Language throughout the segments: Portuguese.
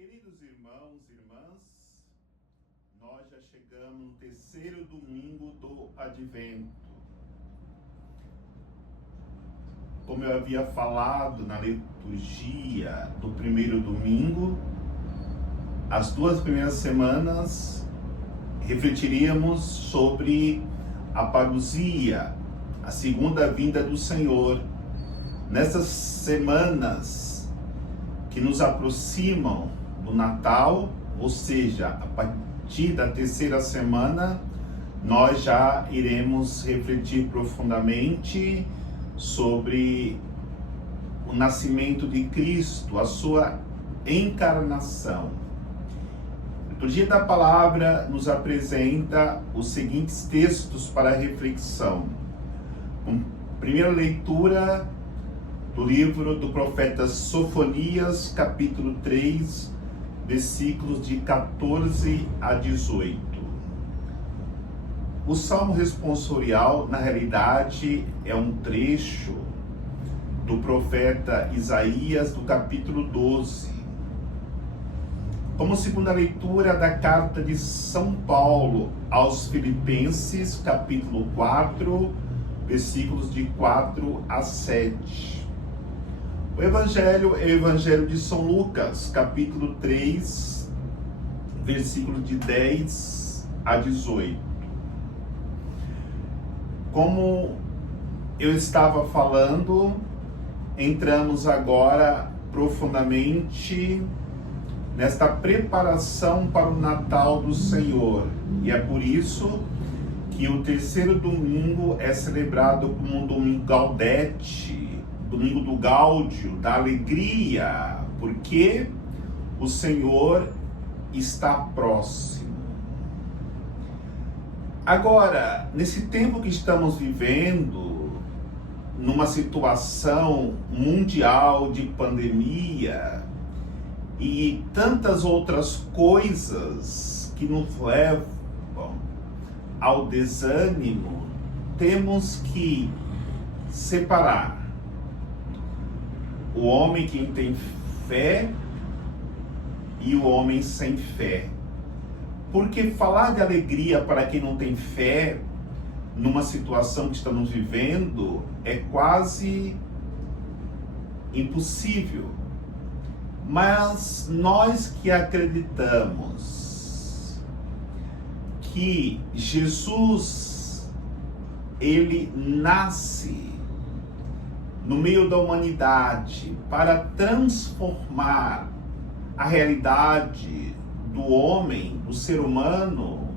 Queridos irmãos e irmãs, nós já chegamos no terceiro domingo do Advento. Como eu havia falado na liturgia do primeiro domingo, as duas primeiras semanas refletiríamos sobre a parousia, a segunda vinda do Senhor. Nessas semanas que nos aproximam do Natal, ou seja, a partir da terceira semana, nós já iremos refletir profundamente sobre o nascimento de Cristo, a sua encarnação. A liturgia da palavra nos apresenta os seguintes textos para reflexão. Primeira leitura do livro do profeta Sofonias, capítulo 3, versículos de 14 a 18. O Salmo responsorial, na realidade, é um trecho do profeta Isaías, do capítulo 12. Como segunda leitura da carta de São Paulo aos Filipenses, capítulo 4, versículos de 4 a 7. O Evangelho é o Evangelho de São Lucas, capítulo 3, versículos de 10 a 18. Como eu estava falando, entramos agora profundamente nesta preparação para o Natal do Senhor. E é por isso que o terceiro domingo é celebrado como um domingo gaudete, domingo do gáudio, da alegria, porque o Senhor está próximo. Agora, nesse tempo que estamos vivendo, numa situação mundial de pandemia e tantas outras coisas que nos levam ao desânimo, temos que separar o homem que tem fé e o homem sem fé. Porque falar de alegria para quem não tem fé, numa situação que estamos vivendo, é quase impossível. Mas nós que acreditamos que Jesus, ele nasce no meio da humanidade para transformar a realidade do homem, do ser humano,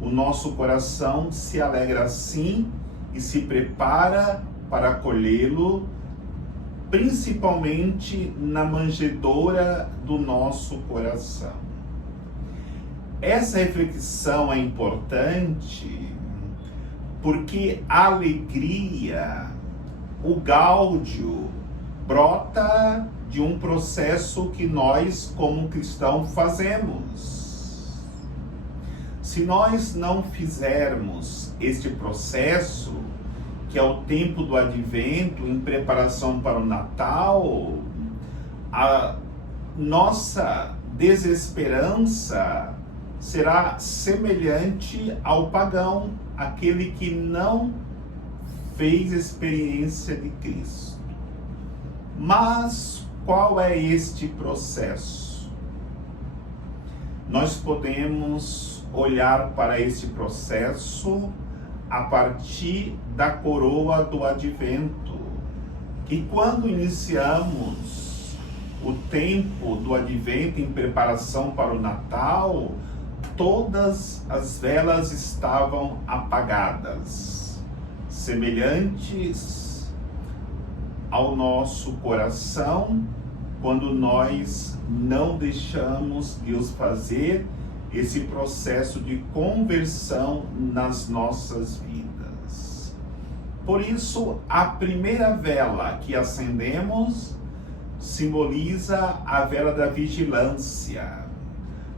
o nosso coração se alegra assim e se prepara para acolhê-lo, principalmente na manjedoura do nosso coração. Essa reflexão é importante porque a alegria, o gáudio, brota de um processo que nós, como cristãos, fazemos. Se nós não fizermos este processo, que é o tempo do Advento, em preparação para o Natal, a nossa desesperança será semelhante ao pagão, aquele que não fez experiência de Cristo. Mas qual é este processo? Nós podemos olhar para esse processo a partir da coroa do Advento, que quando iniciamos o tempo do Advento em preparação para o Natal, todas as velas estavam apagadas, semelhantes ao nosso coração, quando nós não deixamos Deus fazer esse processo de conversão nas nossas vidas. Por isso, a primeira vela que acendemos simboliza a vela da vigilância.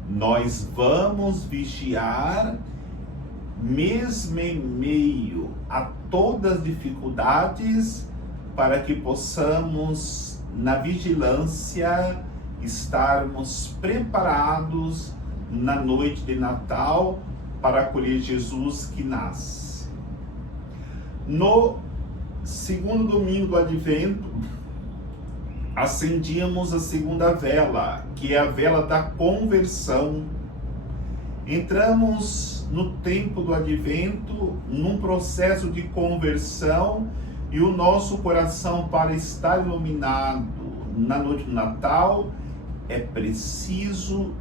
Nós vamos vigiar mesmo em meio a todas as dificuldades, para que possamos, na vigilância, estarmos preparados na noite de Natal para acolher Jesus que nasce. No segundo domingo do Advento, acendíamos a segunda vela, que é a vela da conversão. Entramos no tempo do Advento, num processo de conversão, e o nosso coração, para estar iluminado na noite do Natal, é preciso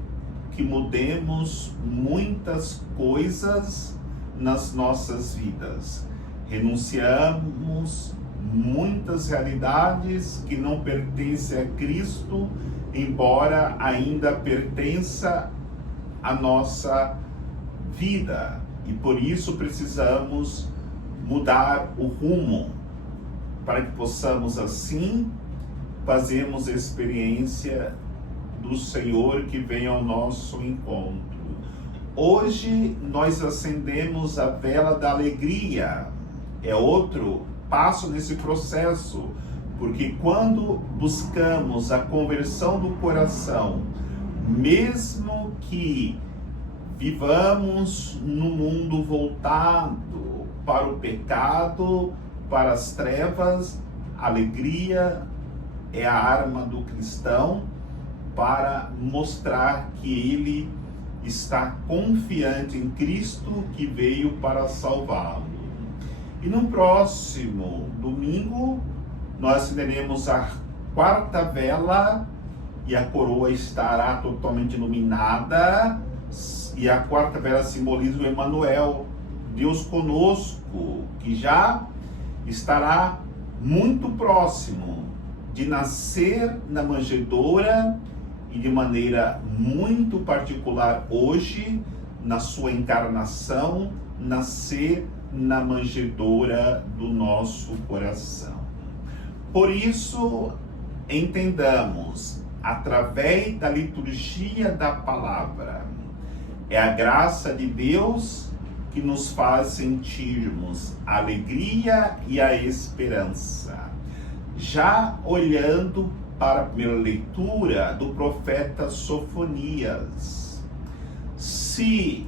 que mudemos muitas coisas nas nossas vidas. Renunciamos muitas realidades que não pertencem a Cristo, embora ainda pertença à nossa vida. E por isso precisamos mudar o rumo, para que possamos assim fazermos a experiência do Senhor que vem ao nosso encontro. Hoje nós acendemos a vela da alegria. É outro passo nesse processo, porque quando buscamos a conversão do coração, mesmo que vivamos num mundo voltado para o pecado, para as trevas, a alegria é a arma do cristão para mostrar que ele está confiante em Cristo que veio para salvá-lo. E no próximo domingo nós acenderemos a quarta vela e a coroa estará totalmente iluminada, e a quarta vela simboliza o Emmanuel, Deus conosco, que já estará muito próximo de nascer na manjedoura e de maneira muito particular hoje, na sua encarnação, nascer na manjedoura do nosso coração. Por isso, entendamos, através da liturgia da palavra, é a graça de Deus que nos faz sentirmos a alegria e a esperança. Já olhando para a primeira leitura do profeta Sofonias, se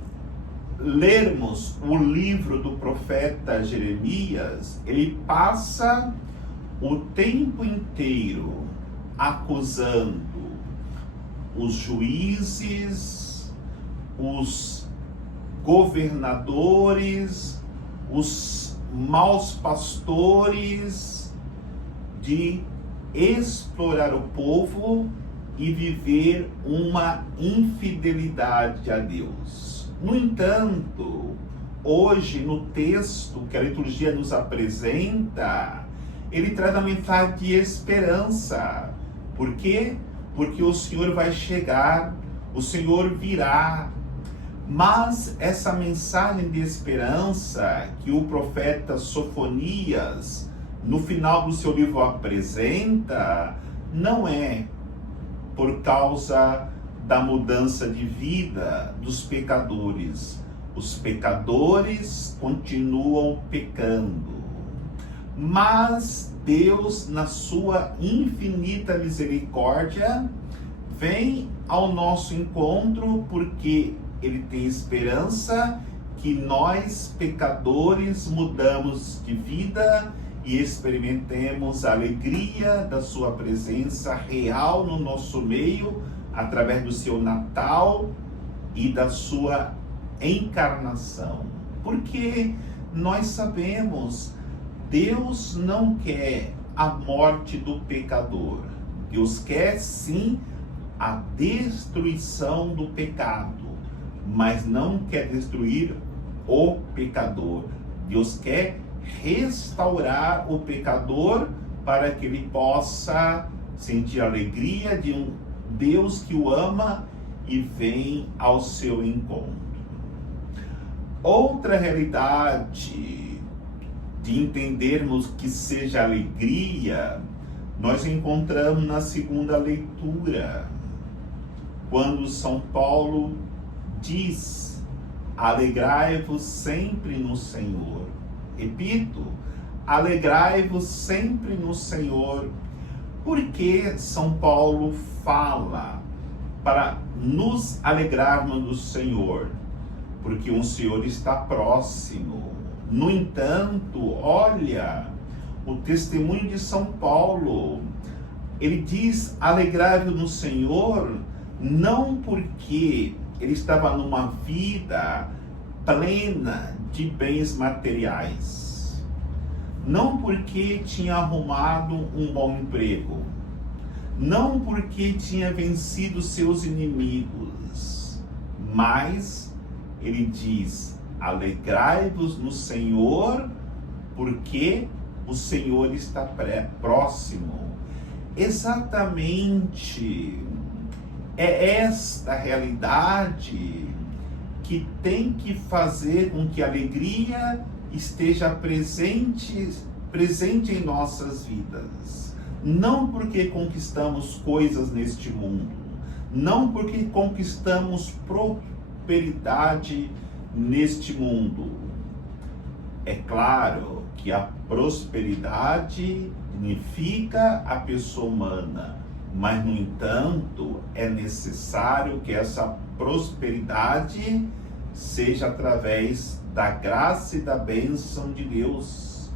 lermos o livro do profeta Jeremias, ele passa o tempo inteiro acusando os juízes, os governadores, os maus pastores de explorar o povo e viver uma infidelidade a Deus. No entanto, hoje no texto que a liturgia nos apresenta, ele traz a mensagem de esperança. Por quê? Porque o Senhor vai chegar, o Senhor virá. Mas essa mensagem de esperança que o profeta Sofonias, no final do seu livro, apresenta, não é por causa da mudança de vida dos pecadores. Os pecadores continuam pecando. Mas Deus, na sua infinita misericórdia, vem ao nosso encontro porque Ele tem esperança que nós, pecadores, mudamos de vida e experimentemos a alegria da sua presença real no nosso meio, através do seu Natal e da sua encarnação. Porque nós sabemos, Deus não quer a morte do pecador. Deus quer sim a destruição do pecado, mas não quer destruir o pecador. Deus quer restaurar o pecador para que ele possa sentir a alegria de um Deus que o ama e vem ao seu encontro. Outra realidade de entendermos que seja alegria, nós encontramos na segunda leitura, quando São Paulo diz: alegrai-vos sempre no Senhor. Repito, alegrai-vos sempre no Senhor. Por que São Paulo fala para nos alegrarmos do Senhor? Porque o Senhor está próximo. No entanto, olha o testemunho de São Paulo. Ele diz: alegrai-vos no Senhor, não porque ele estava numa vida plena de bens materiais, não porque tinha arrumado um bom emprego, não porque tinha vencido seus inimigos, mas ele diz: alegrai-vos no Senhor, porque o Senhor está próximo. Exatamente, é esta realidade que tem que fazer com que a alegria esteja presente em nossas vidas. Não porque conquistamos coisas neste mundo, não porque conquistamos prosperidade neste mundo. É claro que a prosperidade significa a pessoa humana, mas, no entanto, é necessário que essa prosperidade seja através da graça e da bênção de Deus.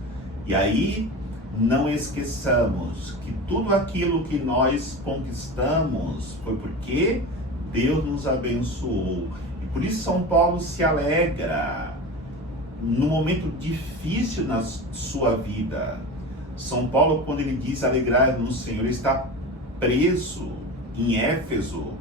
E aí, não esqueçamos que tudo aquilo que nós conquistamos foi porque Deus nos abençoou. E por isso São Paulo se alegra no momento difícil na sua vida. São Paulo, quando ele diz alegrai-vos no Senhor, ele está preso em Éfeso,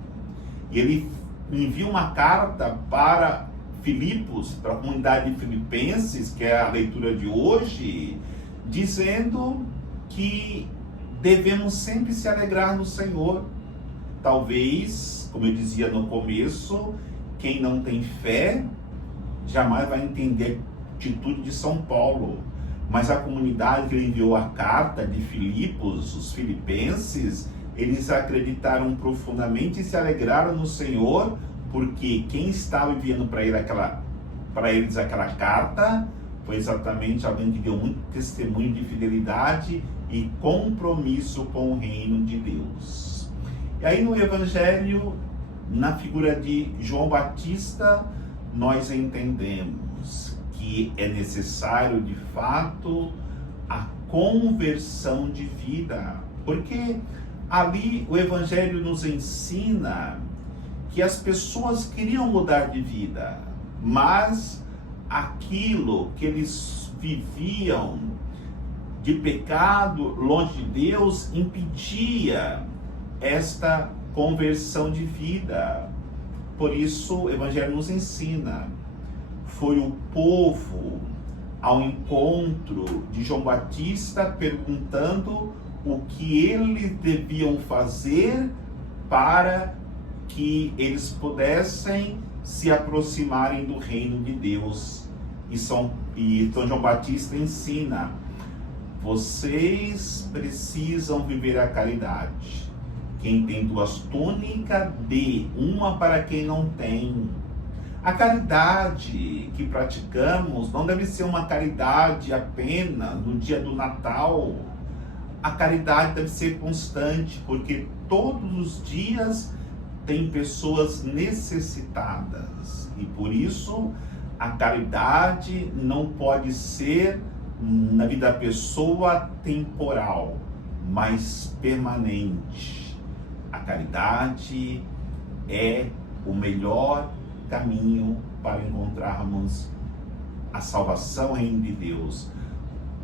e ele envia uma carta para Filipos, para a comunidade de Filipenses, que é a leitura de hoje, dizendo que devemos sempre se alegrar no Senhor. Talvez, como eu dizia no começo, quem não tem fé jamais vai entender a atitude de São Paulo, mas a comunidade que ele enviou a carta de Filipos, os filipenses, eles acreditaram profundamente e se alegraram no Senhor, porque quem estava enviando para eles aquela carta foi exatamente alguém que deu muito testemunho de fidelidade e compromisso com o reino de Deus. E aí no Evangelho, na figura de João Batista, nós entendemos que é necessário de fato a conversão de vida, porque ali o Evangelho nos ensina que as pessoas queriam mudar de vida, mas aquilo que eles viviam de pecado longe de Deus impedia esta conversão de vida. Por isso o Evangelho nos ensina. Foi o povo ao encontro de João Batista perguntando o que eles deviam fazer para que eles pudessem se aproximarem do reino de Deus. E São João Batista ensina: vocês precisam viver a caridade. Quem tem 2 túnicas, dê uma para quem não tem. A caridade que praticamos não deve ser uma caridade apenas no dia do Natal. A caridade deve ser constante, porque todos os dias tem pessoas necessitadas. E por isso, a caridade não pode ser, na vida da pessoa, temporal, mas permanente. A caridade é o melhor caminho para encontrarmos a salvação, o reino de Deus.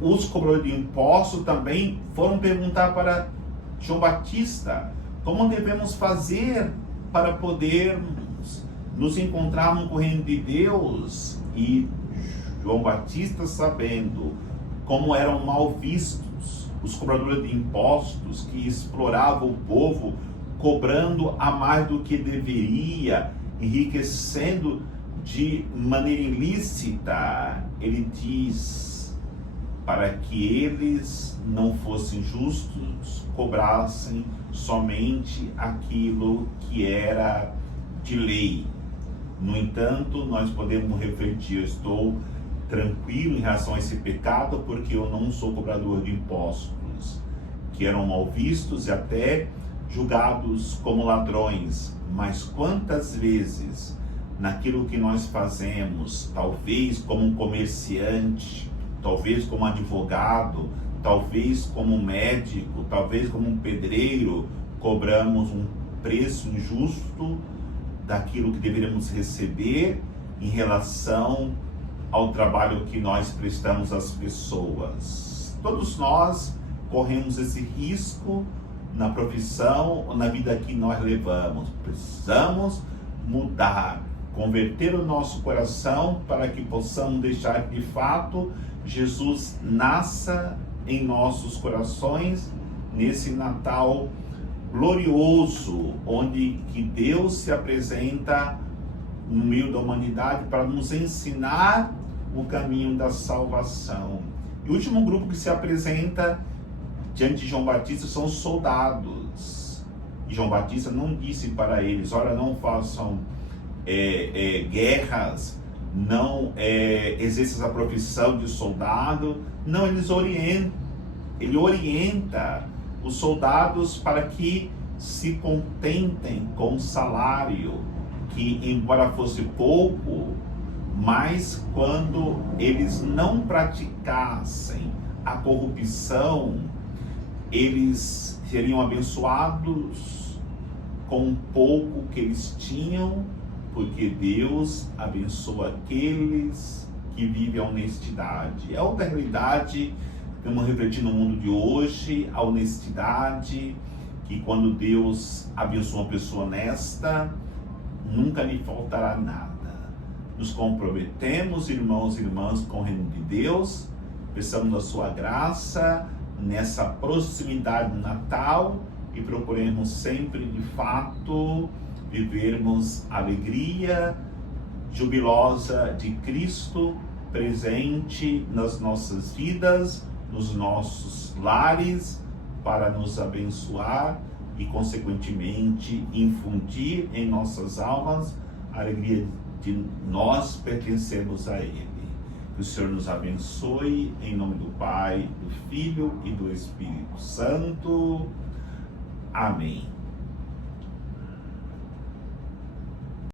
Os cobradores de impostos também foram perguntar para João Batista como devemos fazer para podermos nos encontrarmos com o reino de Deus. E João Batista, sabendo como eram mal vistos os cobradores de impostos, que exploravam o povo, cobrando a mais do que deveria, enriquecendo de maneira ilícita, ele diz para que eles não fossem justos, cobrassem somente aquilo que era de lei. No entanto, nós podemos refletir: eu estou tranquilo em relação a esse pecado porque eu não sou cobrador de impostos. que eram mal vistos e até julgados como ladrões. Mas quantas vezes naquilo que nós fazemos, talvez como um comerciante, talvez como advogado, talvez como um médico, talvez como um pedreiro, cobramos um preço injusto daquilo que deveríamos receber em relação ao trabalho que nós prestamos às pessoas. Todos nós corremos esse risco na profissão ou na vida que nós levamos. Precisamos mudar, converter o nosso coração para que possamos deixar que de fato Jesus nasça em nossos corações nesse Natal glorioso, onde que Deus se apresenta no meio da humanidade para nos ensinar o caminho da salvação. E o último grupo que se apresenta diante de João Batista são os soldados. E João Batista não disse para eles: olha, não façam guerras, não exerçam a profissão de soldado. Não, ele orienta os soldados para que se contentem com o salário, que embora fosse pouco, mas quando eles não praticassem a corrupção, eles seriam abençoados com o pouco que eles tinham, porque Deus abençoa aqueles que vivem a honestidade. É outra realidade que vamos refletir no mundo de hoje, a honestidade, que quando Deus abençoa uma pessoa honesta, nunca lhe faltará nada. Nos comprometemos, irmãos e irmãs, com o reino de Deus, precisamos da sua graça nessa proximidade do Natal e procuremos sempre, de fato, vivermos a alegria jubilosa de Cristo presente nas nossas vidas, nos nossos lares, para nos abençoar e, consequentemente, infundir em nossas almas a alegria de nós pertencermos a Ele. Que o Senhor nos abençoe, em nome do Pai, do Filho e do Espírito Santo. Amém.